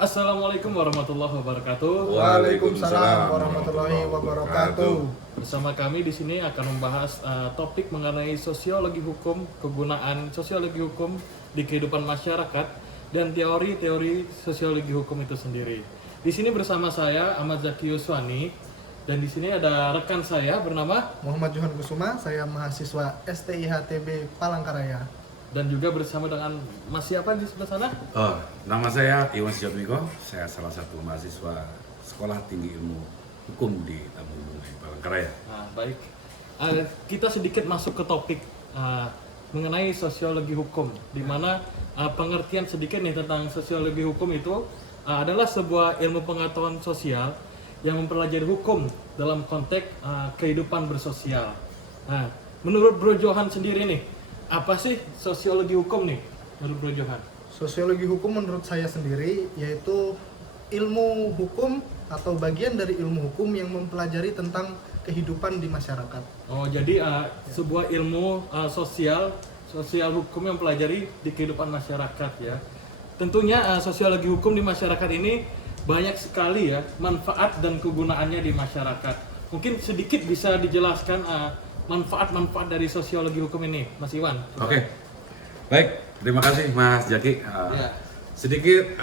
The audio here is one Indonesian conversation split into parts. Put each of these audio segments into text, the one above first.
Assalamualaikum warahmatullahi wabarakatuh. Waalaikumsalam warahmatullahi wabarakatuh. Bersama kami di sini akan membahas topik mengenai sosiologi hukum, kegunaan sosiologi hukum di kehidupan masyarakat dan teori-teori sosiologi hukum itu sendiri. Di sini bersama saya Ahmad Zaki Yuswani dan di sini ada rekan saya bernama Muhammad Johan Kusuma, saya mahasiswa STIHTB Palangkaraya. dan juga bersama dengan Mas siapa di sebelah sana? Nama saya Iwan Sujatmiko, saya salah satu mahasiswa Sekolah Tinggi Ilmu Hukum di Tabung Bunga, Palangkaraya. Nah, baik. Kita sedikit masuk ke topik mengenai sosiologi hukum, di mana pengertian sedikit nih tentang sosiologi hukum itu adalah sebuah ilmu pengetahuan sosial yang mempelajari hukum dalam konteks kehidupan bersosial. Nah, menurut Bro Johan sendiri nih, apa sih sosiologi hukum nih, menurut Bro Johan? Sosiologi hukum menurut saya sendiri yaitu ilmu hukum atau bagian dari ilmu hukum yang mempelajari tentang kehidupan di masyarakat. Oh, jadi sebuah ilmu sosial hukum yang mempelajari di kehidupan masyarakat ya. Tentunya sosiologi hukum di masyarakat ini banyak sekali ya manfaat dan kegunaannya di masyarakat. Mungkin sedikit bisa dijelaskan manfaat-manfaat dari sosiologi hukum ini, Mas Iwan. Oke, baik, terima kasih Mas Jaki. Ya. Sedikit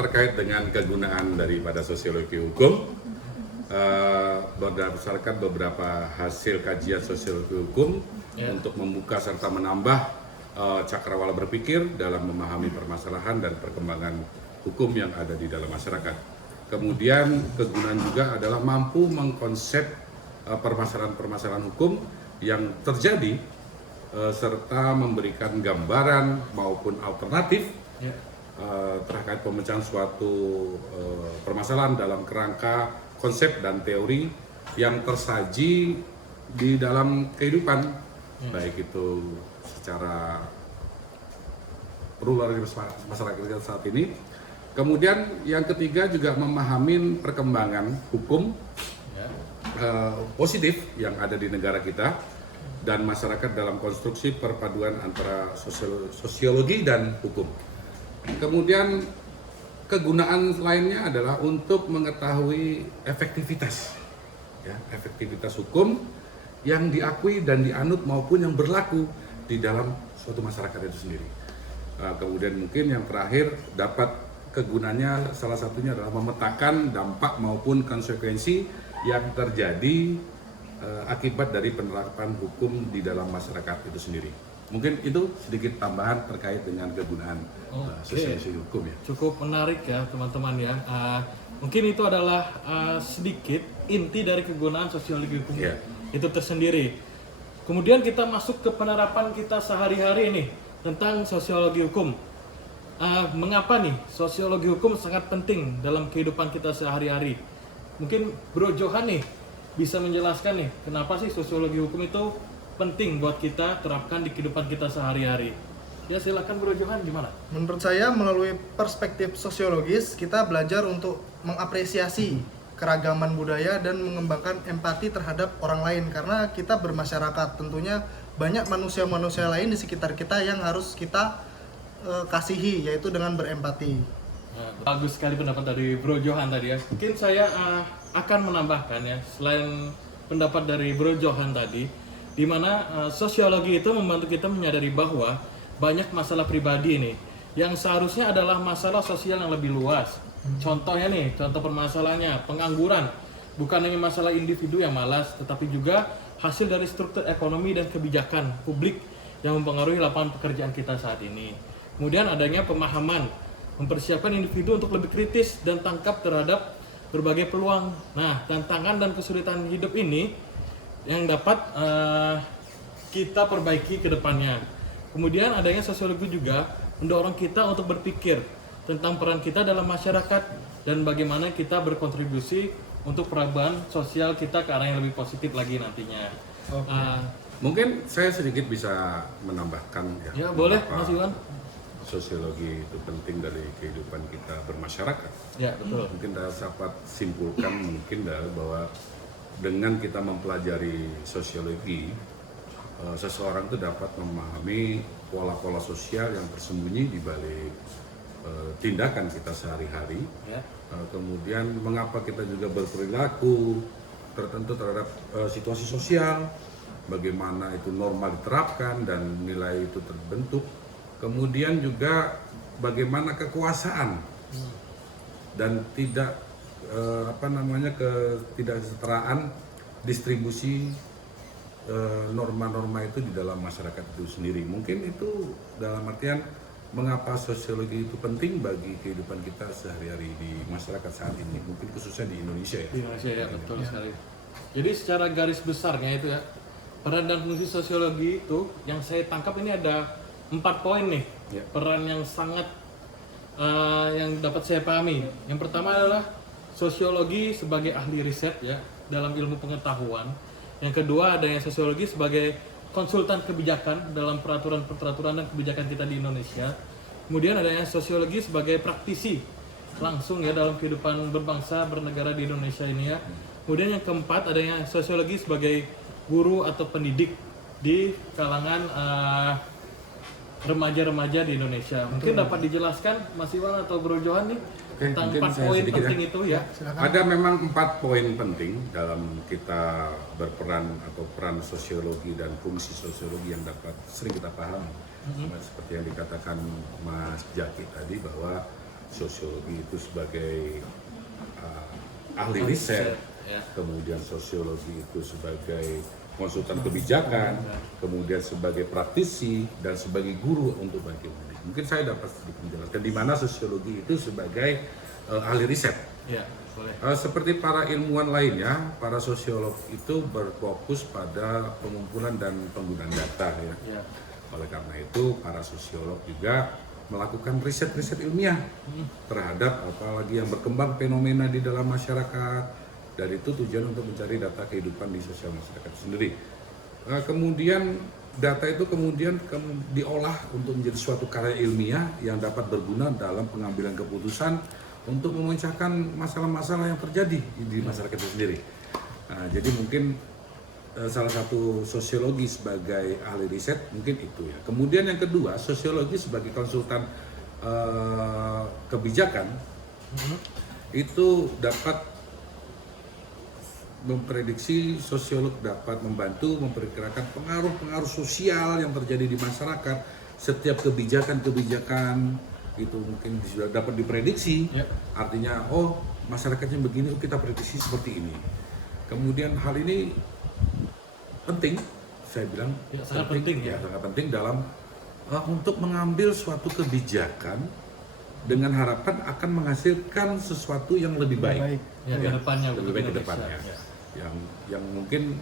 terkait dengan kegunaan daripada sosiologi hukum. Berdasarkan beberapa hasil kajian sosiologi hukum untuk membuka serta menambah cakrawala berpikir dalam memahami permasalahan dan perkembangan hukum yang ada di dalam masyarakat. Kemudian kegunaan juga adalah mampu mengkonsep permasalahan-permasalahan hukum yang terjadi serta memberikan gambaran maupun alternatif terkait pemecahan suatu permasalahan dalam kerangka konsep dan teori yang tersaji di dalam kehidupan, baik itu secara plural di masyarakat kita saat ini. Kemudian yang ketiga juga memahami perkembangan hukum positif yang ada di negara kita dan masyarakat dalam konstruksi perpaduan antara sosiologi dan hukum. Kemudian kegunaan lainnya adalah untuk mengetahui efektivitas hukum yang diakui dan dianut maupun yang berlaku di dalam suatu masyarakat itu sendiri. Kemudian mungkin yang terakhir dapat kegunaannya salah satunya adalah memetakan dampak maupun konsekuensi yang terjadi akibat dari penerapan hukum di dalam masyarakat itu sendiri. Mungkin itu sedikit tambahan terkait dengan kegunaan sosiologi hukum ya. Cukup menarik ya teman-teman ya. Mungkin itu adalah sedikit inti dari kegunaan sosiologi hukum itu tersendiri. Kemudian kita masuk ke penerapan kita sehari-hari nih tentang sosiologi hukum. Mengapa nih sosiologi hukum sangat penting dalam kehidupan kita sehari-hari? Mungkin Bro Johan nih bisa menjelaskan nih kenapa sih sosiologi hukum itu penting buat kita terapkan di kehidupan kita sehari-hari. Ya silakan Bro Johan, gimana? Menurut saya melalui perspektif sosiologis kita belajar untuk mengapresiasi keragaman budaya dan mengembangkan empati terhadap orang lain karena kita bermasyarakat, tentunya banyak manusia-manusia lain di sekitar kita yang harus kita kasihi, yaitu dengan berempati. Bagus sekali pendapat dari Bro Johan tadi ya. Mungkin saya akan menambahkan ya, selain pendapat dari Bro Johan tadi, di mana sosiologi itu membantu kita menyadari bahwa banyak masalah pribadi nih yang seharusnya adalah masalah sosial yang lebih luas. Contohnya nih, contoh permasalahannya pengangguran, bukan hanya masalah individu yang malas, tetapi juga hasil dari struktur ekonomi dan kebijakan publik yang mempengaruhi lapangan pekerjaan kita saat ini. Kemudian adanya pemahaman, mempersiapkan individu untuk lebih kritis dan tangkap terhadap berbagai peluang. Nah, tantangan dan kesulitan hidup ini yang dapat kita perbaiki ke depannya. Kemudian adanya sosiologi juga mendorong kita untuk berpikir tentang peran kita dalam masyarakat dan bagaimana kita berkontribusi untuk perubahan sosial kita ke arah yang lebih positif lagi nantinya. Mungkin saya sedikit bisa menambahkan Ya boleh Mas Iwan. Sosiologi itu penting dari kehidupan kita bermasyarakat. Ya betul. Mungkin dapat simpulkan mungkin bahwa dengan kita mempelajari sosiologi, seseorang itu dapat memahami pola-pola sosial yang tersembunyi di balik tindakan kita sehari-hari, Ya. kemudian mengapa kita juga berperilaku tertentu terhadap situasi sosial, bagaimana itu norma diterapkan dan nilai itu terbentuk, kemudian juga bagaimana kekuasaan dan ketidaksetaraan distribusi norma-norma itu di dalam masyarakat itu sendiri. Mungkin itu dalam artian mengapa sosiologi itu penting bagi kehidupan kita sehari-hari di masyarakat saat ini, mungkin khususnya di Indonesia ya. Di Indonesia ya, betul sekali. Jadi secara garis besarnya itu ya, peran dan fungsi sosiologi itu yang saya tangkap ini ada 4 poin nih. Ya. Peran yang sangat yang dapat saya pahami. Yang pertama adalah sosiologi sebagai ahli riset ya dalam ilmu pengetahuan. Yang kedua adanya sosiologi sebagai konsultan kebijakan dalam peraturan dan kebijakan kita di Indonesia. Kemudian adanya sosiologi sebagai praktisi langsung ya dalam kehidupan berbangsa bernegara di Indonesia ini ya. Kemudian yang keempat adanya sosiologi sebagai guru atau pendidik di kalangan remaja-remaja di Indonesia. Mungkin dapat dijelaskan Mas Iwan atau Bro Johan nih tentang mungkin 4 saya poin sedikit penting itu ya. Silakan. Ada memang 4 poin penting dalam kita berperan atau peran sosiologi dan fungsi sosiologi yang dapat sering kita pahami. Seperti yang dikatakan Mas Jaki tadi bahwa sosiologi itu sebagai ahli riset, ya. kemudian sosiologi itu sebagai konsultan kebijakan, kemudian sebagai praktisi dan sebagai guru untuk bagi pendidik. Mungkin saya dapat sedikit menjelaskan di mana sosiologi itu sebagai ahli riset. Ya, boleh. Seperti para ilmuwan lainnya, para sosiolog itu berfokus pada pengumpulan dan penggunaan data ya. Ya. Oleh karena itu, para sosiolog juga melakukan riset-riset ilmiah terhadap apalagi yang berkembang fenomena di dalam masyarakat, dan itu tujuan untuk mencari data kehidupan di sosial masyarakat sendiri. Kemudian data itu kemudian diolah untuk menjadi suatu karya ilmiah yang dapat berguna dalam pengambilan keputusan untuk memecahkan masalah-masalah yang terjadi di masyarakat itu sendiri. Nah, jadi mungkin salah satu sosiologi sebagai ahli riset mungkin itu ya. Kemudian yang kedua, sosiologi sebagai konsultan kebijakan itu dapat memprediksi, sosiolog dapat membantu memperkirakan pengaruh-pengaruh sosial yang terjadi di masyarakat. Setiap kebijakan-kebijakan itu mungkin sudah dapat diprediksi. Ya. Artinya, oh masyarakatnya begini, oh kita prediksi seperti ini. Kemudian hal ini penting, saya bilang Ya, sangat penting ya. sangat penting dalam untuk mengambil suatu kebijakan dengan harapan akan menghasilkan sesuatu yang lebih baik. Ya, ke depannya lebih untuk baik ke Indonesia. depannya. Ya. Yang mungkin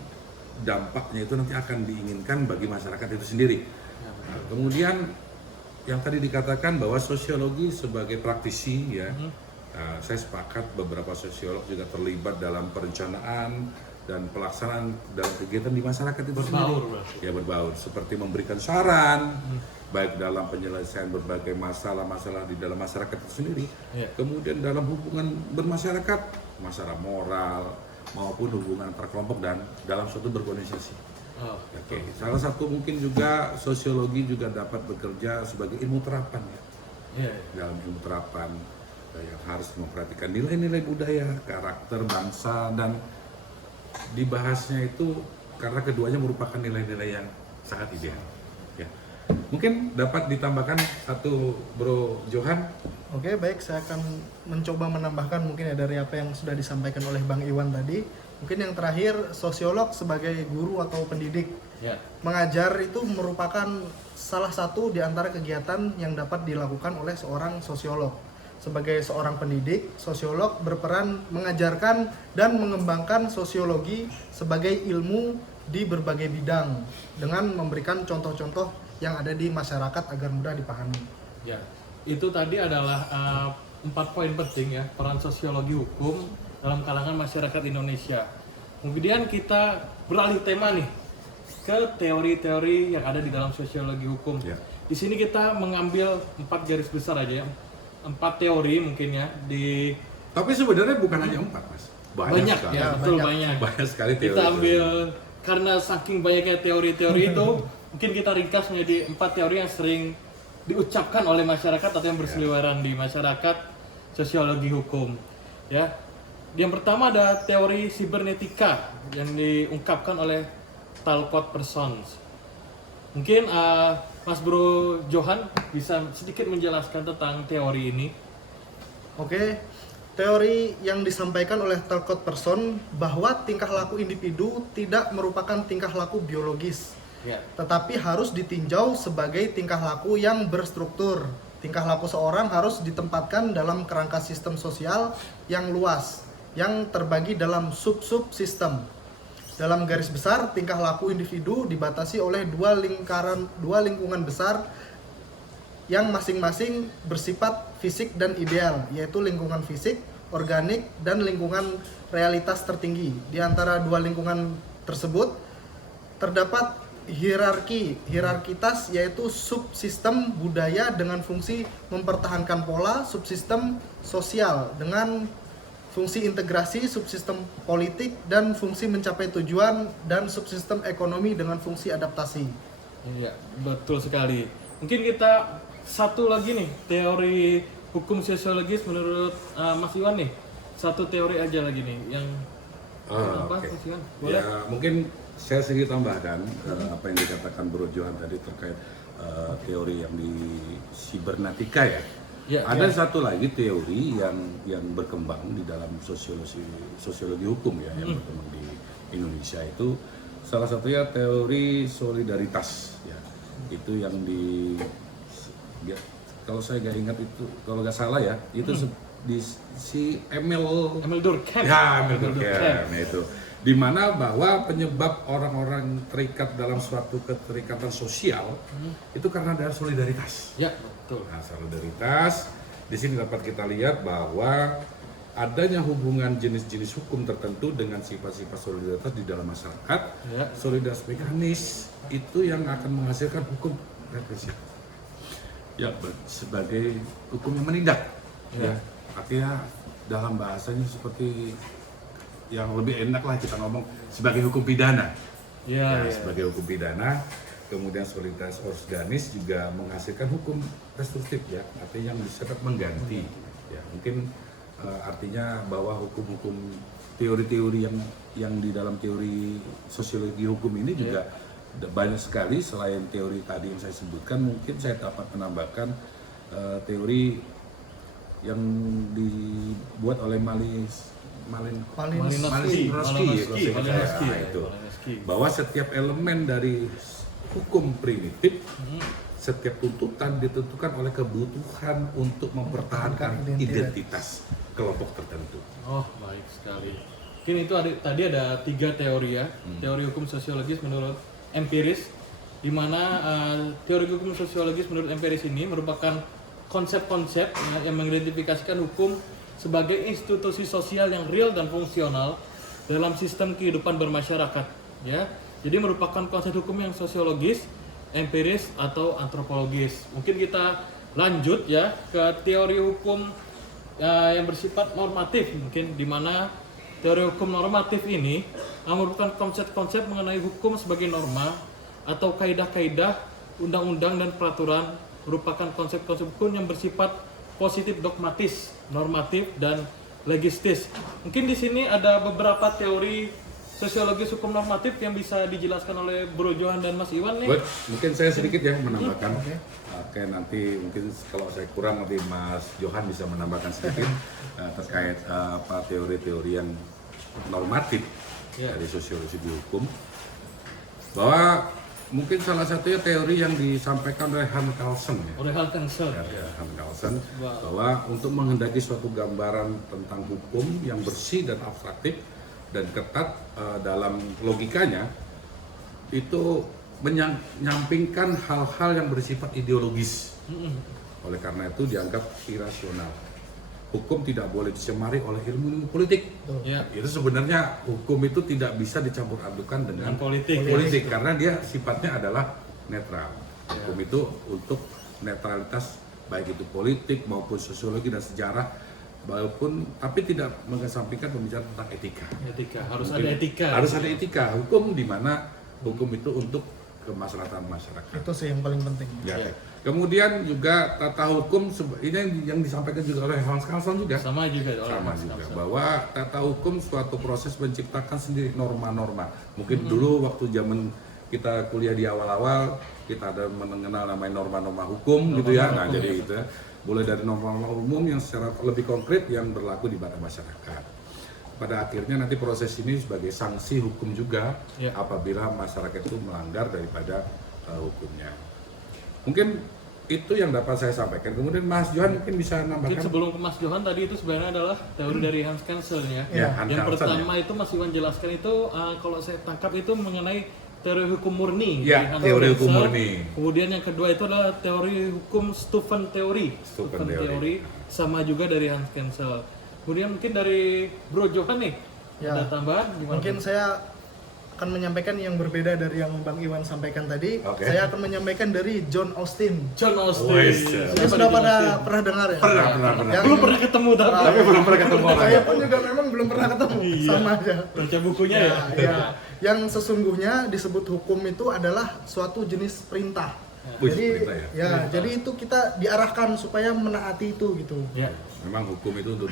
dampaknya itu nanti akan diinginkan bagi masyarakat itu sendiri. Ya, betul. Nah, kemudian yang tadi dikatakan bahwa sosiologi sebagai praktisi ya, saya sepakat beberapa sosiolog juga terlibat dalam perencanaan dan pelaksanaan dalam kegiatan di masyarakat itu sendiri. Berbaur berarti. Ya berbaur, seperti memberikan saran baik dalam penyelesaian berbagai masalah-masalah di dalam masyarakat itu sendiri, Ya. kemudian dalam hubungan bermasyarakat, masalah moral maupun hubungan antar kelompok dan dalam suatu berorganisasi. Oh, Oke, salah satu mungkin juga sosiologi juga dapat bekerja sebagai ilmu terapan ya. iya. Dalam ilmu terapan yang harus memperhatikan nilai-nilai budaya, karakter bangsa, dan dibahasnya itu karena keduanya merupakan nilai-nilai yang sangat ideal. Ya. Mungkin dapat ditambahkan satu Bro Johan. Oke, baik, saya akan mencoba menambahkan mungkin ya dari apa yang sudah disampaikan oleh Bang Iwan tadi. Mungkin yang terakhir, sosiolog sebagai guru atau pendidik. Ya. Mengajar itu merupakan salah satu di antara kegiatan yang dapat dilakukan oleh seorang sosiolog. Sebagai seorang pendidik, sosiolog berperan mengajarkan dan mengembangkan sosiologi sebagai ilmu di berbagai bidang dengan memberikan contoh-contoh yang ada di masyarakat agar mudah dipahami. Ya, itu tadi adalah 4 poin penting ya peran sosiologi hukum dalam kalangan masyarakat Indonesia. Kemudian kita beralih tema nih ke teori-teori yang ada di dalam sosiologi hukum. Ya. Di sini kita mengambil 4 garis besar aja ya, 4 teori mungkin ya di Tapi sebenarnya bukan hanya 4, Mas. banyak sekali. ya, betul banyak. Banyak sekali teori. Kita ambil karena saking banyaknya teori-teori itu mungkin kita ringkas menjadi 4 teori yang sering diucapkan oleh masyarakat atau yang berseliweran di masyarakat sosiologi hukum. Ya, yang pertama ada teori sibernetika yang diungkapkan oleh Talcott Parsons. Mungkin Mas Bro Johan bisa sedikit menjelaskan tentang teori ini. Oke, teori yang disampaikan oleh Talcott Parsons bahwa tingkah laku individu tidak merupakan tingkah laku biologis, Ya. tetapi harus ditinjau sebagai tingkah laku yang berstruktur. Tingkah laku seorang harus ditempatkan dalam kerangka sistem sosial yang luas, yang terbagi dalam sub-sub sistem. Dalam garis besar, tingkah laku individu dibatasi oleh dua lingkungan besar yang masing-masing bersifat fisik dan ideal, yaitu lingkungan fisik, organik, dan lingkungan realitas tertinggi. Di antara dua lingkungan tersebut, terdapat hierarkitas, yaitu subsistem budaya dengan fungsi mempertahankan pola, subsistem sosial dengan fungsi integrasi, subsistem politik dan fungsi mencapai tujuan, dan subsistem ekonomi dengan fungsi adaptasi. Iya, betul sekali. Mungkin kita satu lagi nih, teori hukum sosiologis menurut Mas Iwan nih. Satu teori aja lagi nih, yang apa oke. Mas Iwan? Boleh? Ya, mungkin saya sedikit tambahkan apa yang dikatakan Bro Johan tadi terkait teori yang di sibernetika ya. Ya, Ada ya. satu lagi teori yang berkembang di dalam sosiologi hukum ya, yang berkembang di Indonesia itu salah satunya teori solidaritas ya. Itu yang kalau saya nggak ingat itu, kalau nggak salah ya, itu di si Emil Durkheim. Ya, Emil Durkheim itu. Di mana bahwa penyebab orang-orang terikat dalam suatu keterikatan sosial itu karena ada solidaritas. Ya, betul. Nah, solidaritas di sini dapat kita lihat bahwa adanya hubungan jenis-jenis hukum tertentu dengan sifat-sifat solidaritas di dalam masyarakat. Ya. Solidaritas mekanis itu yang akan menghasilkan hukum represif. Ya, sebagai hukum yang menindak. Ya. Ya, artinya dalam bahasanya seperti yang lebih enak lah kita ngomong sebagai hukum pidana. Ya, ya. Sebagai hukum pidana, kemudian solidaritas organis juga menghasilkan hukum restruktif ya, artinya yang bisa mengganti. Ya, mungkin artinya bahwa hukum-hukum teori-teori yang di dalam teori sosiologi hukum ini juga banyak sekali. Selain teori tadi yang saya sebutkan, mungkin saya dapat menambahkan teori yang dibuat oleh Malinowski. Itu bahwa setiap elemen dari hukum primitif, setiap tuntutan ditentukan oleh kebutuhan untuk mempertahankan identitas kelompok tertentu. Oh, baik sekali. Mungkin itu tadi ada 3 teori ya. Teori hukum sosiologis menurut empiris, di mana teori hukum sosiologis menurut empiris ini merupakan konsep-konsep yang mengidentifikasikan hukum sebagai institusi sosial yang real dan fungsional dalam sistem kehidupan bermasyarakat. Ya, jadi merupakan konsep hukum yang sosiologis, empiris atau antropologis. Mungkin kita lanjut ya ke teori hukum yang bersifat normatif, mungkin di mana teori hukum normatif ini merupakan konsep-konsep mengenai hukum sebagai norma atau kaidah-kaidah, undang-undang dan peraturan, merupakan konsep-konsep hukum yang bersifat positif dogmatis, normatif dan legistis. Mungkin di sini ada beberapa teori sosiologis hukum normatif yang bisa dijelaskan oleh Bro Johan dan Mas Iwan nih. Mungkin saya sedikit ya menambahkan. Oke, nanti mungkin kalau saya kurang nanti Mas Johan bisa menambahkan sedikit terkait apa teori-teori yang normatif dari sosiologi hukum. Bahwa mungkin salah satunya teori yang disampaikan oleh Hans Kelsen ya. Oleh Hans Kelsen bahwa untuk menghendaki suatu gambaran tentang hukum yang bersih dan abstraktif dan ketat dalam logikanya itu menyampingkan hal-hal yang bersifat ideologis. Oleh karena itu dianggap irasional. Hukum tidak boleh disemari oleh ilmu politik. Ya. Itu sebenarnya hukum itu tidak bisa dicampur adukan dengan politik. Karena dia sifatnya adalah netral. Hukum itu untuk netralitas baik itu politik maupun sosiologi dan sejarah, tapi tidak mengesampingkan pembicaraan tentang etika. Harus ada etika. Harus ada etika. Hukum di mana hukum itu untuk kemaslahatan masyarakat. Itu sih yang paling penting. Ya. Ya. Kemudian juga tata hukum ini yang disampaikan juga oleh Hans Carlson juga. Sama juga Sama juga bahwa tata hukum suatu proses menciptakan sendiri norma-norma. Mungkin dulu waktu zaman kita kuliah di awal-awal kita ada mengenal namanya norma-norma hukum gitu ya. Nah, jadi itu ya, mulai dari norma-norma umum yang secara lebih konkret yang berlaku di pada masyarakat. Pada akhirnya nanti proses ini sebagai sanksi hukum juga apabila masyarakat itu melanggar daripada hukumnya. Mungkin itu yang dapat saya sampaikan. Kemudian Mas Johan mungkin bisa Mungkin nambahkan. sebelum ke Mas Johan tadi itu sebenarnya adalah teori dari Hans Kelsen ya. Hans Yang Kelsen, pertama itu Mas Iwan jelaskan itu kalau saya tangkap itu mengenai teori hukum murni. Ya, dari Hans teori Kelsen. hukum murni. Kemudian yang kedua itu adalah teori hukum Stephen teori. Stephen teori. Sama juga dari Hans Kelsen. Kemudian mungkin dari Bro Johan nih Ya, ada tambahan gimana? mungkin saya akan menyampaikan yang berbeda dari yang Bang Iwan sampaikan tadi. Oke. Saya akan menyampaikan dari John Austin. John Austin. Wes, Ini sudah pada pernah dengar ya? Pernah. Yang- Belum pernah ketemu Tapi belum pernah ketemu Saya orangnya. pun juga memang belum pernah ketemu, sama aja. baca bukunya ya. Ya, yang sesungguhnya disebut hukum itu adalah suatu jenis perintah. Wih, Jadi perintah ya? ya, jadi itu kita diarahkan supaya menaati itu gitu. Ya, Memang hukum itu untuk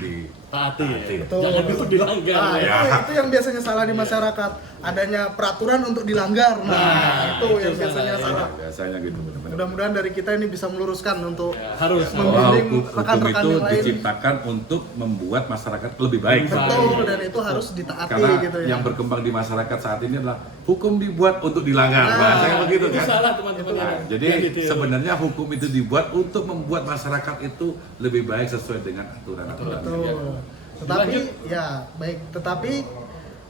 taati. Ya. Betul. Jangan itu dilanggar. Nah, ya. itu yang biasanya salah di masyarakat. Adanya peraturan untuk dilanggar. Nah, itu yang itu biasanya salah. salah. Biasanya gitu benar-benar. Mudah-mudahan dari kita ini bisa meluruskan untuk Ya, harus. Bahwa membimbing hukum rekan-rekan itu yang lain. diciptakan untuk membuat masyarakat lebih baik. Betul, dan itu harus ditaati Karena gitu ya. yang berkembang di masyarakat saat ini adalah hukum dibuat untuk dilanggar. Nah, Bahasanya begitu Itu kan? salah teman-teman. Nah, ya. jadi Ya, gitu ya. sebenarnya hukum itu dibuat untuk membuat masyarakat itu lebih baik sesuai dengan aturan-aturan. Betul. Tetapi ya baik, tetapi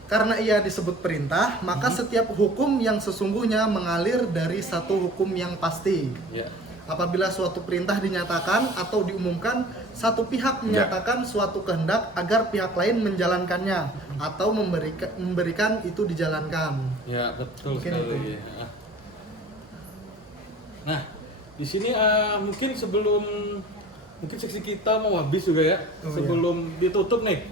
karena ia disebut perintah, maka setiap hukum yang sesungguhnya mengalir dari satu hukum yang pasti. Ya. Apabila suatu perintah dinyatakan atau diumumkan, satu pihak menyatakan suatu kehendak agar pihak lain menjalankannya atau memberikan itu dijalankan. Ya, betul Mungkin sekali. itu. Ya. Nah, di sini mungkin sebelum seksi kita mau habis juga ya. Oh, Sebelum ditutup nih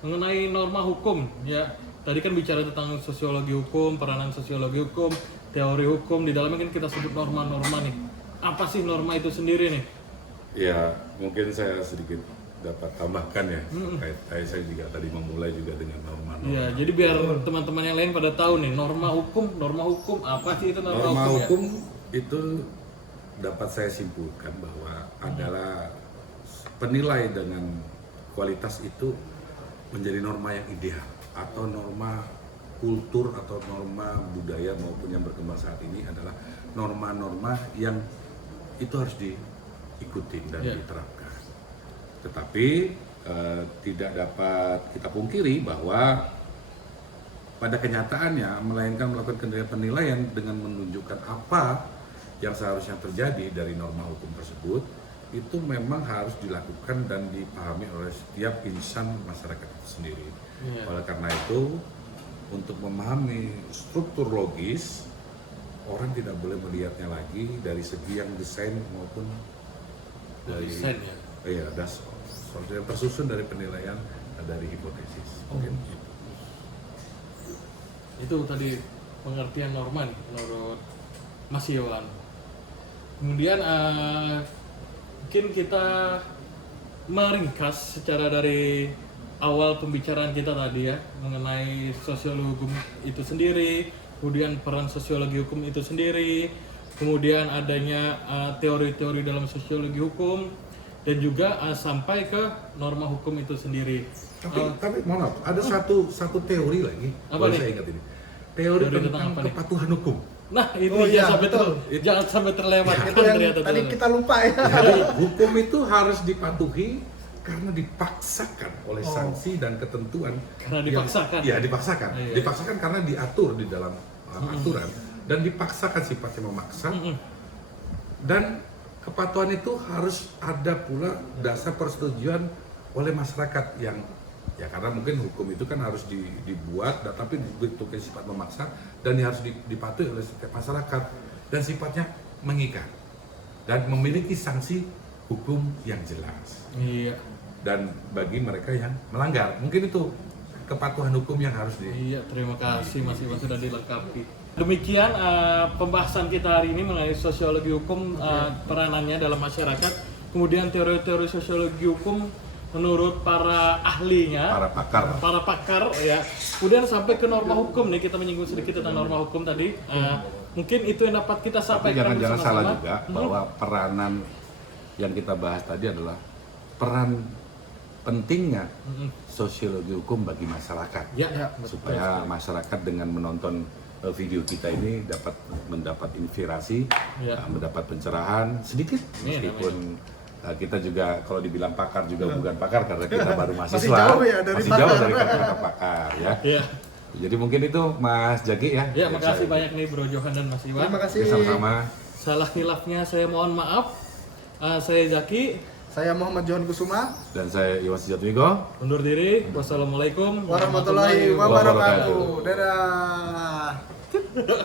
mengenai norma hukum ya. Tadi kan bicara tentang sosiologi hukum, peranan sosiologi hukum, teori hukum, di dalamnya kan kita sebut norma-norma nih. Apa sih norma itu sendiri nih? Ya, mungkin saya sedikit dapat tambahkan ya. Terkait saya juga tadi memulai juga dengan norma-norma. Ya, jadi biar teman-teman yang lain pada tahu nih norma hukum apa sih itu norma, Norma hukum? Ya? hukum itu dapat saya simpulkan bahwa adalah penilai dengan kualitas itu menjadi norma yang ideal atau norma kultur atau norma budaya maupun yang berkembang saat ini adalah norma-norma yang itu harus diikuti dan Ya. diterapkan. Tetapi tidak dapat kita pungkiri bahwa pada kenyataannya melainkan melakukan penilaian dengan menunjukkan apa yang seharusnya terjadi dari norma hukum tersebut itu memang harus dilakukan dan dipahami oleh setiap insan masyarakat itu sendiri. Iya. Oleh karena itu untuk memahami struktur logis orang tidak boleh melihatnya lagi dari segi yang desain maupun dari Desain ya. iya yang tersusun dari penilaian dari hipotesis. Mungkin gitu. Itu tadi pengertian norma nih menurut Mas Iwan. Kemudian mungkin kita meringkas secara dari awal pembicaraan kita tadi ya mengenai sosiologi hukum itu sendiri, kemudian peran sosiologi hukum itu sendiri, kemudian adanya teori-teori dalam sosiologi hukum, dan juga sampai ke norma hukum itu sendiri. Tapi mohon maaf, ada satu teori lagi. Apa boleh nih? saya ingat ini. Teori Teori tentang tentang apa nih? kepatuhan hukum. Nah, ini Oh, iya, jangan sampai terlewatkan Itu yang ternyata tadi tuh. kita lupa ya. Jadi hukum itu harus dipatuhi karena dipaksakan oleh sanksi dan ketentuan. Karena dipaksakan. Iya, dipaksakan. Iya. Dipaksakan karena diatur di dalam aturan dan dipaksakan sifatnya memaksa. Dan kepatuhan itu harus ada pula dasar persetujuan oleh masyarakat yang ya karena mungkin hukum itu kan harus dibuat tapi bentuknya sifat memaksa dan harus dipatuhi oleh setiap masyarakat dan sifatnya mengikat dan memiliki sanksi hukum yang jelas. Iya. Dan bagi mereka yang melanggar mungkin itu kepatuhan hukum yang harus Iya, terima kasih Mas Iwan sudah dilengkapi. Demikian pembahasan kita hari ini mengenai sosiologi hukum, peranannya dalam masyarakat, kemudian teori-teori sosiologi hukum menurut para ahlinya, para pakar ya. Kemudian sampai ke norma hukum nih, kita menyinggung sedikit tentang norma hukum tadi. Mungkin itu yang dapat kita Tapi sampaikan jangan salah bersama-sama. juga bahwa peranan yang kita bahas tadi adalah peran pentingnya sosiologi hukum bagi masyarakat, Ya, betul. supaya masyarakat dengan menonton video kita ini dapat mendapat inspirasi, Ya. mendapat pencerahan sedikit, meskipun kita juga kalau dibilang pakar juga bukan pakar karena kita baru mahasiswa, Masih jauh ya dari masih pakar. jauh dari kata pakar ya. Ya. Jadi mungkin itu Mas Jaki ya. Ya, makasih banyak nih Bro Johan dan Mas Iwan. Terima kasih. Ya, sama-sama. Salah khilafnya saya mohon maaf. Saya Zaki, Saya Muhammad Johan Kusuma. Dan saya Iwan Sujatmiko. undur diri. Wassalamualaikum Warahmatullahi wabarakatuh. Dadah.